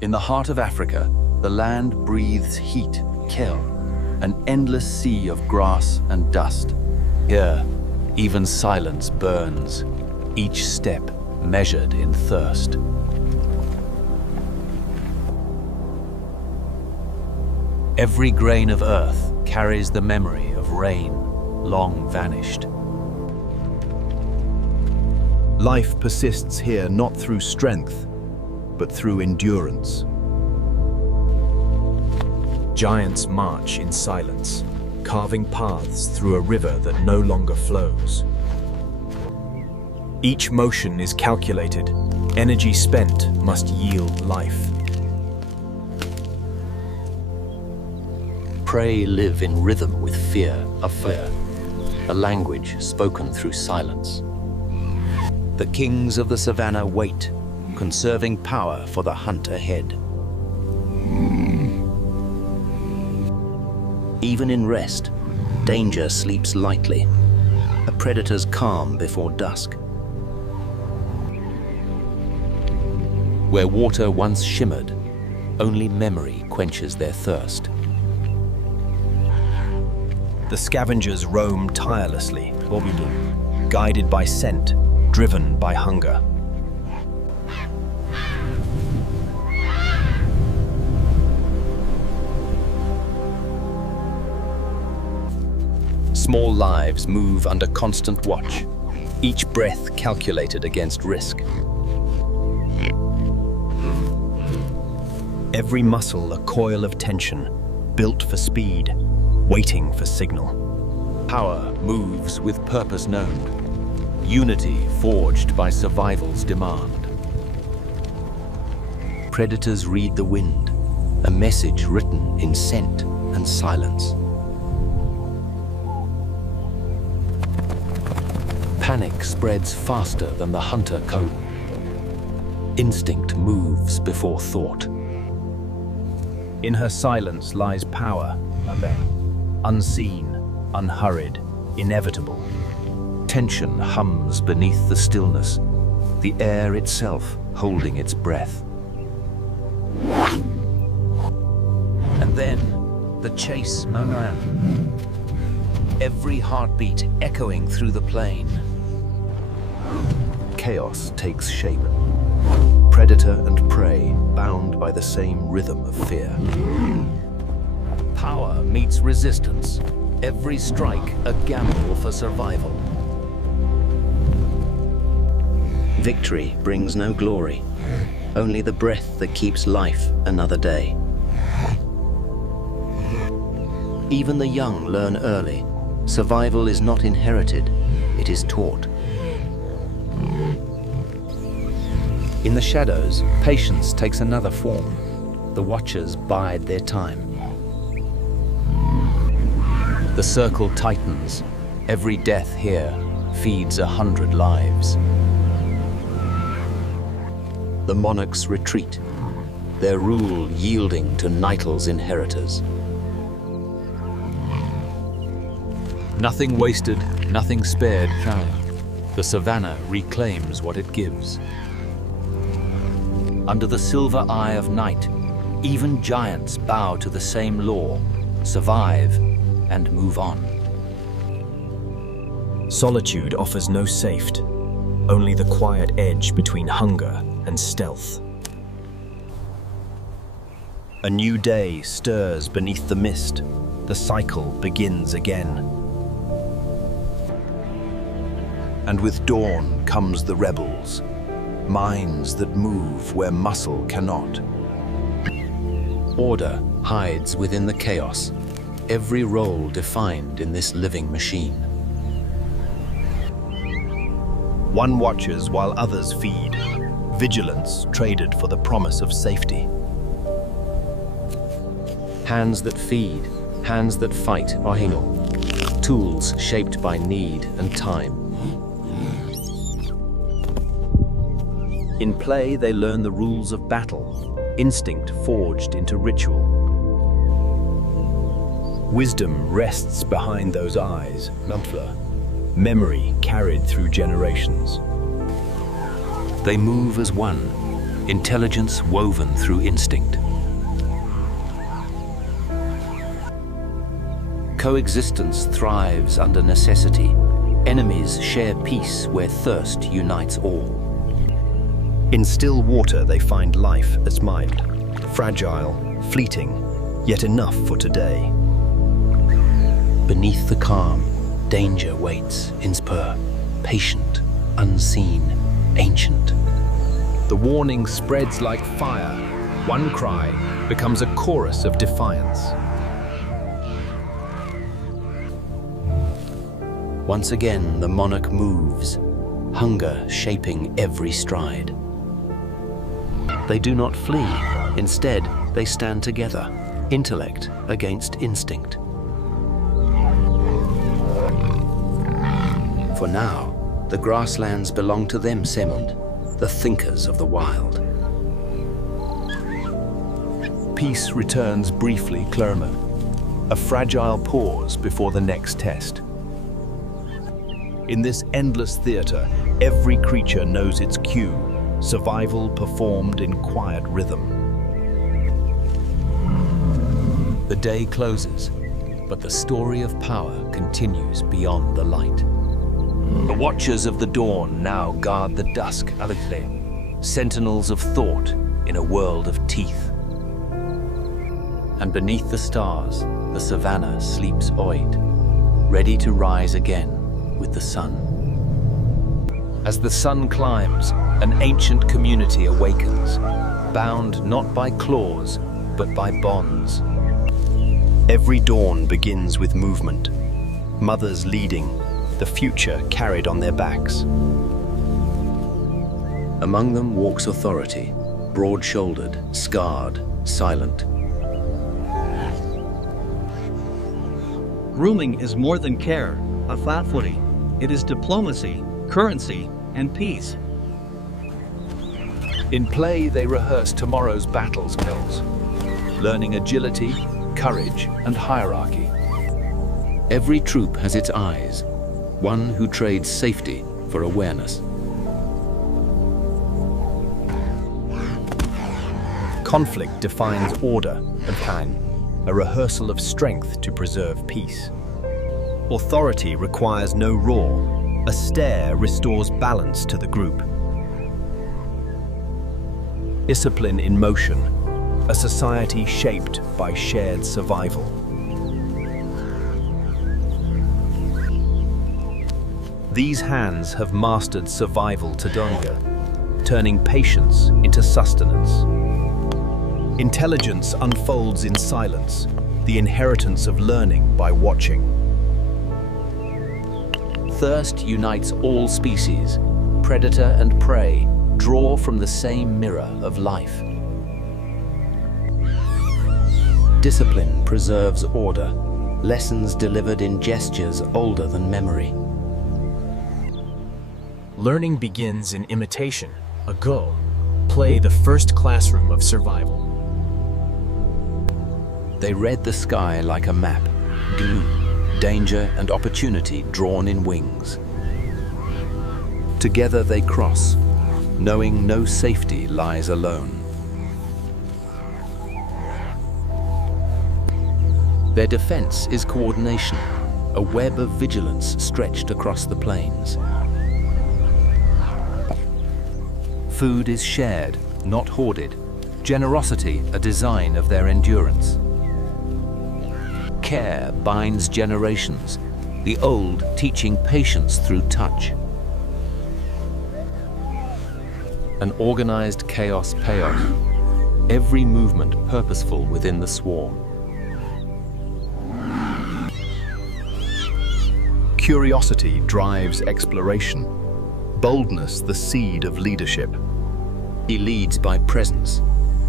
In the heart of Africa, the land breathes heat, kel, an endless sea of grass and dust. Here, even silence burns, each step measured in thirst. Every grain of earth carries the memory of rain long vanished. Life persists here not through strength, but through endurance. Giants march in silence, carving paths through a river that no longer flows. Each motion is calculated. Energy spent must yield life. Prey live in rhythm with fear, a language spoken through silence. The kings of the savannah wait, conserving power for the hunt ahead. Even in rest, danger sleeps lightly, a predator's calm before dusk. Where water once shimmered, only memory quenches their thirst. The scavengers roam tirelessly, guided by scent, driven by hunger. Small lives move under constant watch, each breath calculated against risk. Every muscle a coil of tension, built for speed, waiting for signal. Power moves with purpose known, unity forged by survival's demand. Predators read the wind, a message written in scent and silence. Panic spreads faster than the hunter code. Instinct moves before thought. In her silence lies power, unseen, unhurried, inevitable. Tension hums beneath the stillness, the air itself holding its breath. And then, the chase began. Every heartbeat echoing through the plain. Chaos takes shape. Predator and prey bound by the same rhythm of fear. Power meets resistance. Every strike a gamble for survival. Victory brings no glory, only the breath that keeps life another day. Even the young learn early. Survival is not inherited, it is taught. In the shadows, patience takes another form. The watchers bide their time. The circle tightens. Every death here feeds 100 lives. The monarchs retreat, their rule yielding to Nitel's inheritors. Nothing wasted, nothing spared. The savannah reclaims what it gives. Under the silver eye of night, even giants bow to the same law, survive and move on. Solitude offers no safety, only the quiet edge between hunger and stealth. A new day stirs beneath the mist. The cycle begins again. And with dawn comes the rebels, minds that move where muscle cannot. Order hides within the chaos, every role defined in this living machine. One watches while others feed, vigilance traded for the promise of safety. Hands that feed, hands that fight, tools shaped by need and time. In play, they learn the rules of battle, instinct forged into ritual. Wisdom rests behind those eyes, memory carried through generations. They move as one, intelligence woven through instinct. Coexistence thrives under necessity. Enemies share peace where thirst unites all. In still water they find life as mild, fragile, fleeting, yet enough for today. Beneath the calm, danger waits in spur, patient, unseen, ancient. The warning spreads like fire. One cry becomes a chorus of defiance. Once again, the monarch moves, hunger shaping every stride. They do not flee. Instead, they stand together, intellect against instinct. For now, the grasslands belong to them, Semund, the thinkers of the wild. Peace returns briefly, Clermont, a fragile pause before the next test. In this endless theater, every creature knows its cue, survival performed in quiet rhythm. The day closes, but the story of power continues beyond the light. The Watchers of the Dawn now guard the dusk, sentinels of thought in a world of teeth. And beneath the stars, the Savannah sleeps oid, ready to rise again with the sun. As the sun climbs, an ancient community awakens, bound not by claws, but by bonds. Every dawn begins with movement, mothers leading, the future carried on their backs. Among them walks authority, broad-shouldered, scarred, silent. Grooming is more than care, a flat-footy. It is diplomacy, currency, and peace. In play, they rehearse tomorrow's battles, Mills, learning agility, courage, and hierarchy. Every troop has its eyes, one who trades safety for awareness. Conflict defines order and plan, a rehearsal of strength to preserve peace. Authority requires no roar. A stare restores balance to the group. Discipline in motion, a society shaped by shared survival. These hands have mastered survival to Donga, turning patience into sustenance. Intelligence unfolds in silence, the inheritance of learning by watching. Thirst unites all species. Predator and prey draw from the same mirror of life. Discipline preserves order, lessons delivered in gestures older than memory. Learning begins in imitation, a go. Play the first classroom of survival. They read the sky like a map, glue, danger and opportunity drawn in wings. Together they cross, knowing no safety lies alone. Their defense is coordination, a web of vigilance stretched across the plains. Food is shared, not hoarded. Generosity, a design of their endurance. Care binds generations, the old teaching patience through touch. An organized chaos payoff, every movement purposeful within the swarm. Curiosity drives exploration, boldness the seed of leadership. He leads by presence,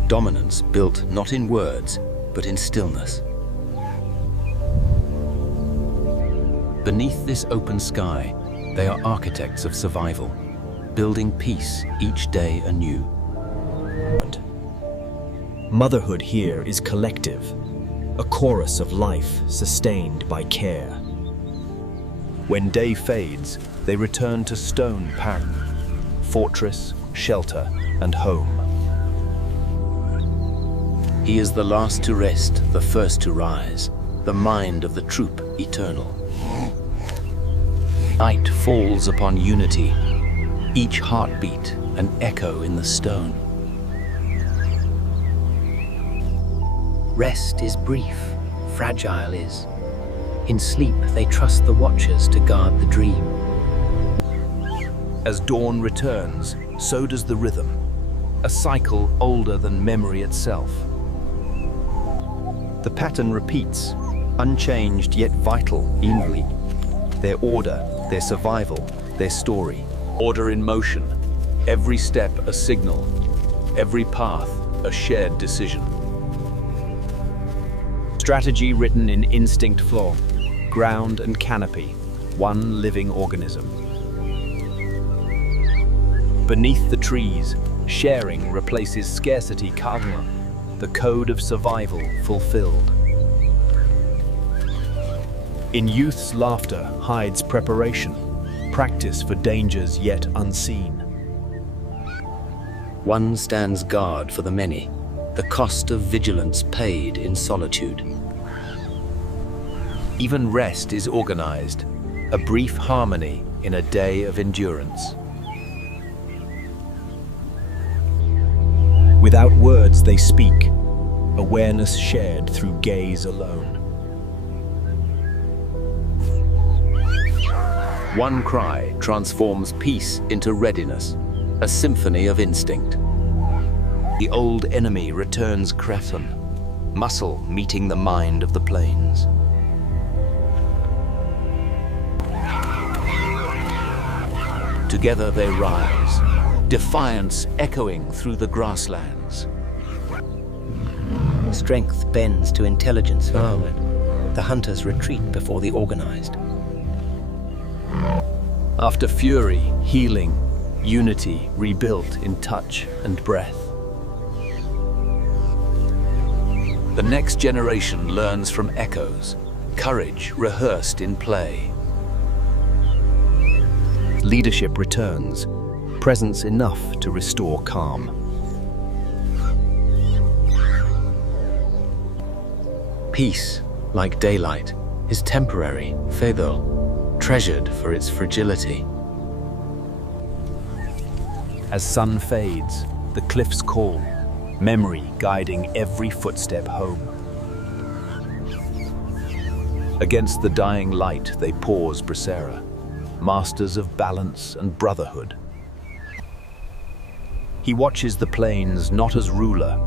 dominance built not in words, but in stillness. Beneath this open sky, they are architects of survival, building peace each day anew. Motherhood here is collective, a chorus of life sustained by care. When day fades, they return to stone pattern, fortress, shelter, and home. He is the last to rest, the first to rise, the mind of the troop eternal. Night falls upon unity, each heartbeat an echo in the stone. Rest is brief, fragile is. In sleep they trust the watchers to guard the dream. As dawn returns, so does the rhythm, a cycle older than memory itself. The pattern repeats, unchanged yet vital evenly. Their order, their survival, their story. Order in motion, every step a signal, every path a shared decision. Strategy written in instinct floor, ground and canopy, one living organism. Beneath the trees, sharing replaces scarcity karma, the code of survival fulfilled. In youth's laughter hides preparation, practice for dangers yet unseen. One stands guard for the many, the cost of vigilance paid in solitude. Even rest is organized, a brief harmony in a day of endurance. Without words they speak, awareness shared through gaze alone. One cry transforms peace into readiness, a symphony of instinct. The old enemy returns Cretan, muscle meeting the mind of the plains. Together they rise, defiance echoing through the grasslands. Strength bends to intelligence. The hunters retreat before the organized. After fury, healing, unity rebuilt in touch and breath. The next generation learns from echoes, courage rehearsed in play. Leadership returns, presence enough to restore calm. Peace, like daylight, is temporary, faithful, treasured for its fragility. As sun fades, the cliffs call, memory guiding every footstep home. Against the dying light they pause Bracera, masters of balance and brotherhood. He watches the plains not as ruler,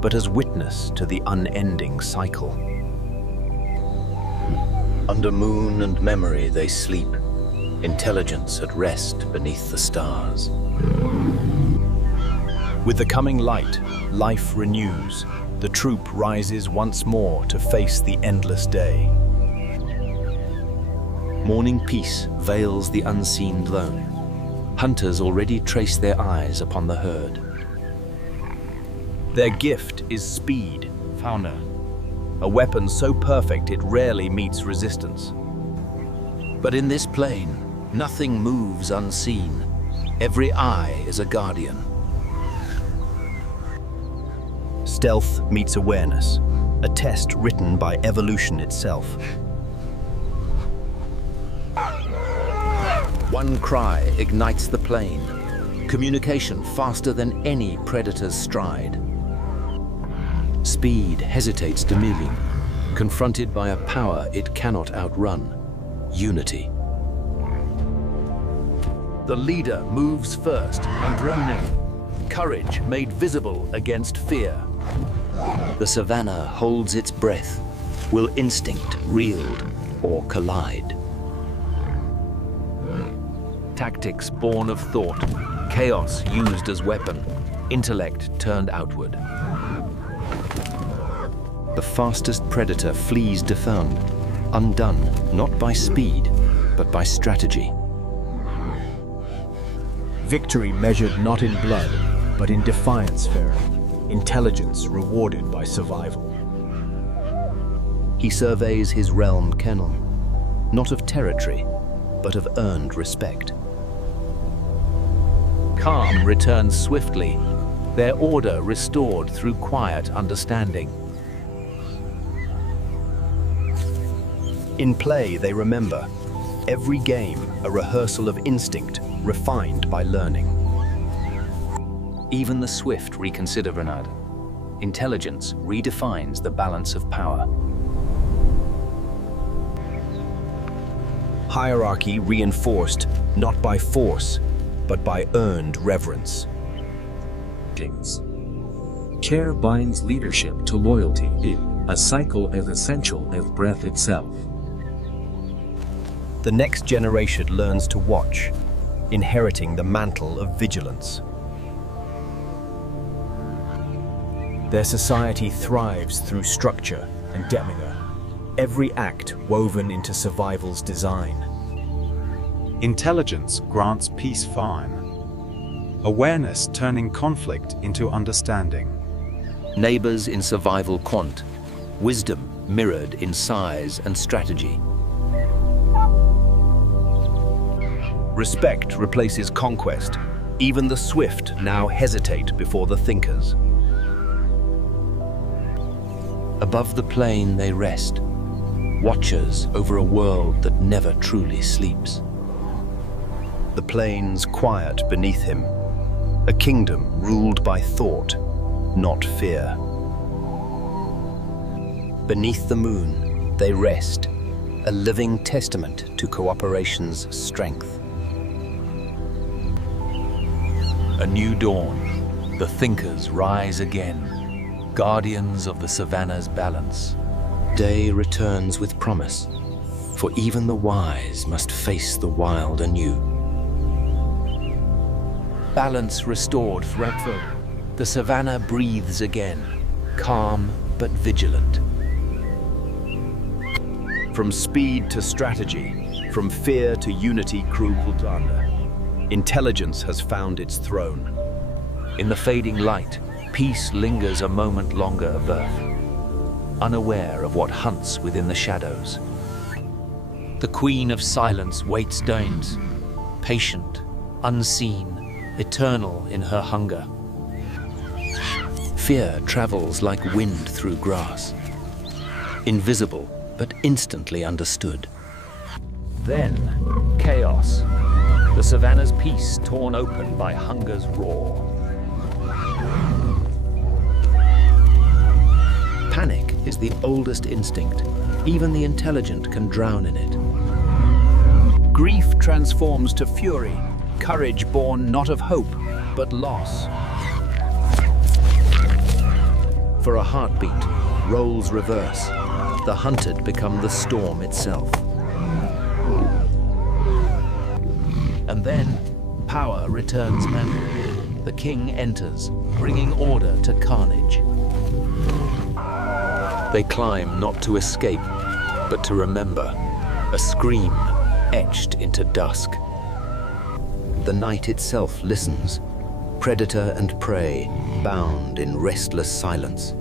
but as witness to the unending cycle. Under moon and memory they sleep, intelligence at rest beneath the stars. With the coming light, life renews. The troop rises once more to face the endless day. Morning peace veils the unseen lone. Hunters already trace their eyes upon the herd. Their gift is speed, fauna, a weapon so perfect it rarely meets resistance. But in this plain, nothing moves unseen. Every eye is a guardian. Stealth meets awareness, a test written by evolution itself. One cry ignites the plain. Communication faster than any predator's stride. Speed hesitates dominion, confronted by a power it cannot outrun. Unity. The leader moves first, undroning. Courage made visible against fear. The savannah holds its breath. Will instinct wield or collide? Tactics born of thought, chaos used as weapon, intellect turned outward. The fastest predator flees defound, undone not by speed, but by strategy. Victory measured not in blood, but in defiance faring, intelligence rewarded by survival. He surveys his realm kennel, not of territory, but of earned respect. Calm returns swiftly, their order restored through quiet understanding. In play, they remember. Every game, a rehearsal of instinct, refined by learning. Even the swift reconsider Renard. Intelligence redefines the balance of power. Hierarchy reinforced, not by force, but by earned reverence. Care binds leadership to loyalty, a cycle as essential as breath itself. The next generation learns to watch, inheriting the mantle of vigilance. Their society thrives through structure and demiurge, every act woven into survival's design. Intelligence grants peace fine. Awareness turning conflict into understanding. Neighbors in survival quant, wisdom mirrored in size and strategy. Respect replaces conquest. Even the swift now hesitate before the thinkers. Above the plain they rest, watchers over a world that never truly sleeps. The plains quiet beneath him, a kingdom ruled by thought, not fear. Beneath the moon, they rest, a living testament to cooperation's strength. A new dawn, the thinkers rise again, guardians of the Savannah's balance. Day returns with promise, for even the wise must face the wild anew. Balance restored forever. The Savannah breathes again, calm but vigilant. From speed to strategy, from fear to unity, intelligence has found its throne. In the fading light, peace lingers a moment longer of Earth, unaware of what hunts within the shadows. The Queen of Silence waits Danes, patient, unseen, eternal in her hunger. Fear travels like wind through grass, invisible but instantly understood. Then, chaos, the Savannah's peace torn open by hunger's roar. Panic is the oldest instinct. Even the intelligent can drown in it. Grief transforms to fury, courage born not of hope, but loss. For a heartbeat, roles reverse. The hunted become the storm itself. And then, power returns mantle. The king enters, bringing order to carnage. They climb not to escape, but to remember. A scream etched into dusk. The night itself listens, predator and prey bound in restless silence.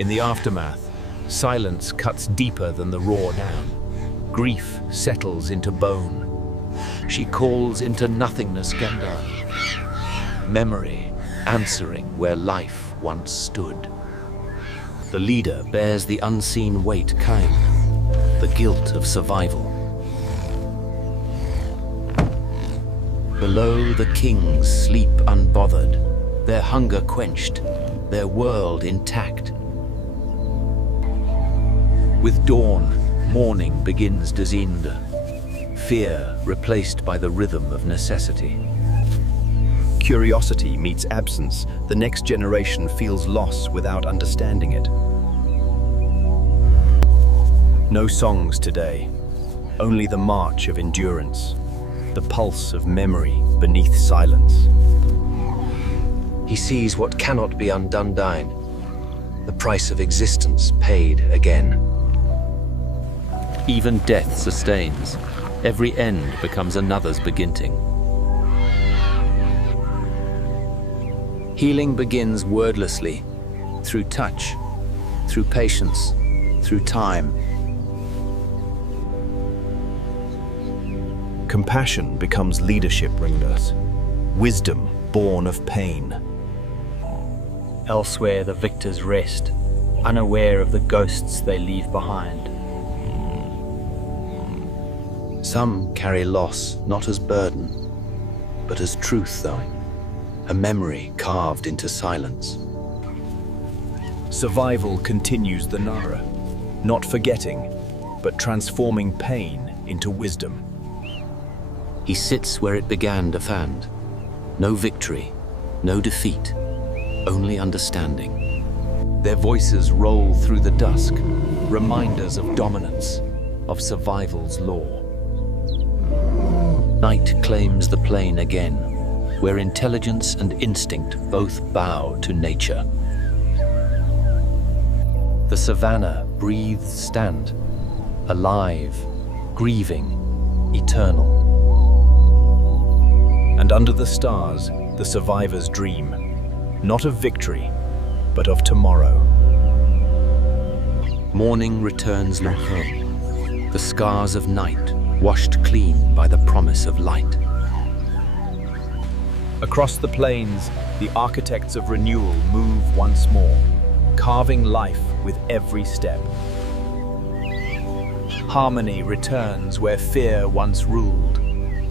In the aftermath, silence cuts deeper than the raw down. Grief settles into bone. She calls into nothingness Gandar. Memory answering where life once stood. The leader bears the unseen weight Kain, the guilt of survival. Below, the kings sleep unbothered, their hunger quenched, their world intact. With dawn, morning begins Dezinde, fear replaced by the rhythm of necessity. Curiosity meets absence. The next generation feels loss without understanding it. No songs today, only the march of endurance, the pulse of memory beneath silence. He sees what cannot be undone, the price of existence paid again. Even death sustains. Every end becomes another's beginning. Healing begins wordlessly, through touch, through patience, through time. Compassion becomes leadership ringers. Wisdom born of pain. Elsewhere the victors rest, unaware of the ghosts they leave behind. Some carry loss not as burden, but as truth, though, a memory carved into silence. Survival continues the Nara, not forgetting, but transforming pain into wisdom. He sits where it began to fand. No victory, no defeat, only understanding. Their voices roll through the dusk, reminders of dominance, of survival's law. Night claims the plain again, where intelligence and instinct both bow to nature. The savannah breathes stand, alive, grieving, eternal. And under the stars, the survivors dream, not of victory, but of tomorrow. Morning returns not home, the scars of night washed clean by the promise of light. Across the plains, the architects of renewal move once more, carving life with every step. Harmony returns where fear once ruled,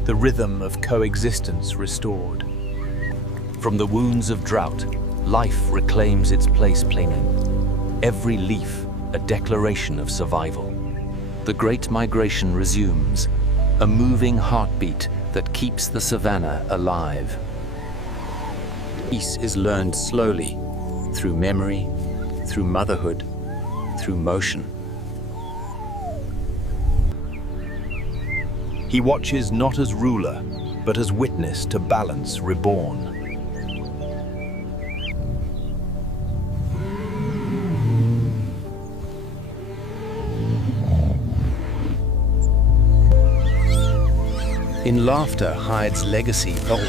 the rhythm of coexistence restored. From the wounds of drought, life reclaims its place plainly. Every leaf a declaration of survival. The great migration resumes, a moving heartbeat that keeps the savannah alive. Peace is learned slowly, through memory, through motherhood, through motion. He watches not as ruler, but as witness to balance reborn. In laughter hides legacy bold,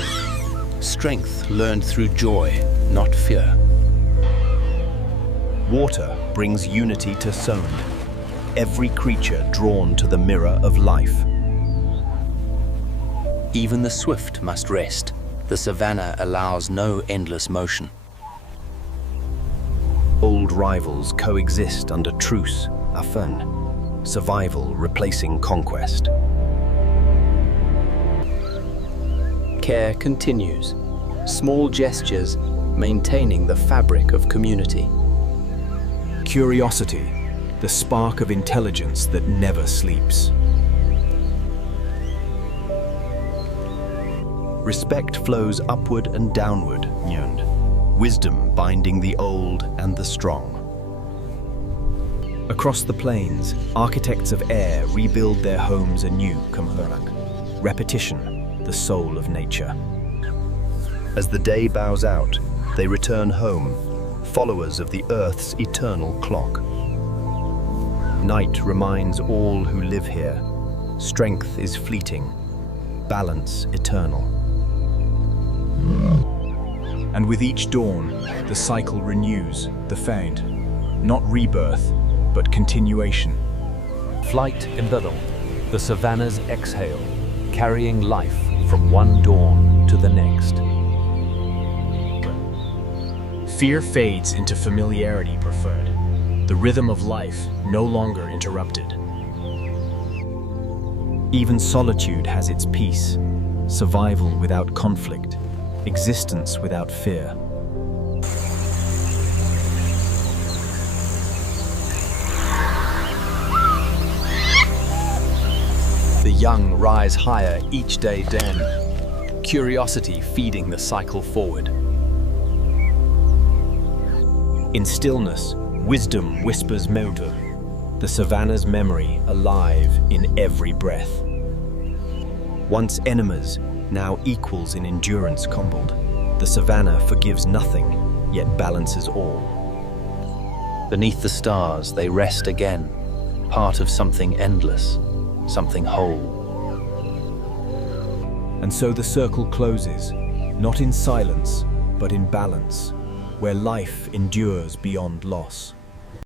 strength learned through joy, not fear. Water brings unity to sound, every creature drawn to the mirror of life. Even the swift must rest, the savannah allows no endless motion. Old rivals coexist under truce, afin, survival replacing conquest. Care continues, small gestures maintaining the fabric of community. Curiosity, the spark of intelligence that never sleeps. Respect flows upward and downward, Nyund, wisdom binding the old and the strong. Across the plains, architects of air rebuild their homes anew, Kamhurak. Repetition, the soul of nature. As the day bows out, they return home, followers of the Earth's eternal clock. Night reminds all who live here, strength is fleeting, balance eternal. And with each dawn, the cycle renews, the found, not rebirth, but continuation. Flight embattled, the savannah's exhale, carrying life from one dawn to the next. Fear fades into familiarity preferred, the rhythm of life no longer interrupted. Even solitude has its peace, survival without conflict, existence without fear. The young rise higher each day den, curiosity feeding the cycle forward. In stillness, wisdom whispers Meutu, the savannah's memory alive in every breath. Once enemies, now equals in endurance combled, the savannah forgives nothing, yet balances all. Beneath the stars, they rest again, part of something endless, something whole. And so the circle closes, not in silence, but in balance, where life endures beyond loss.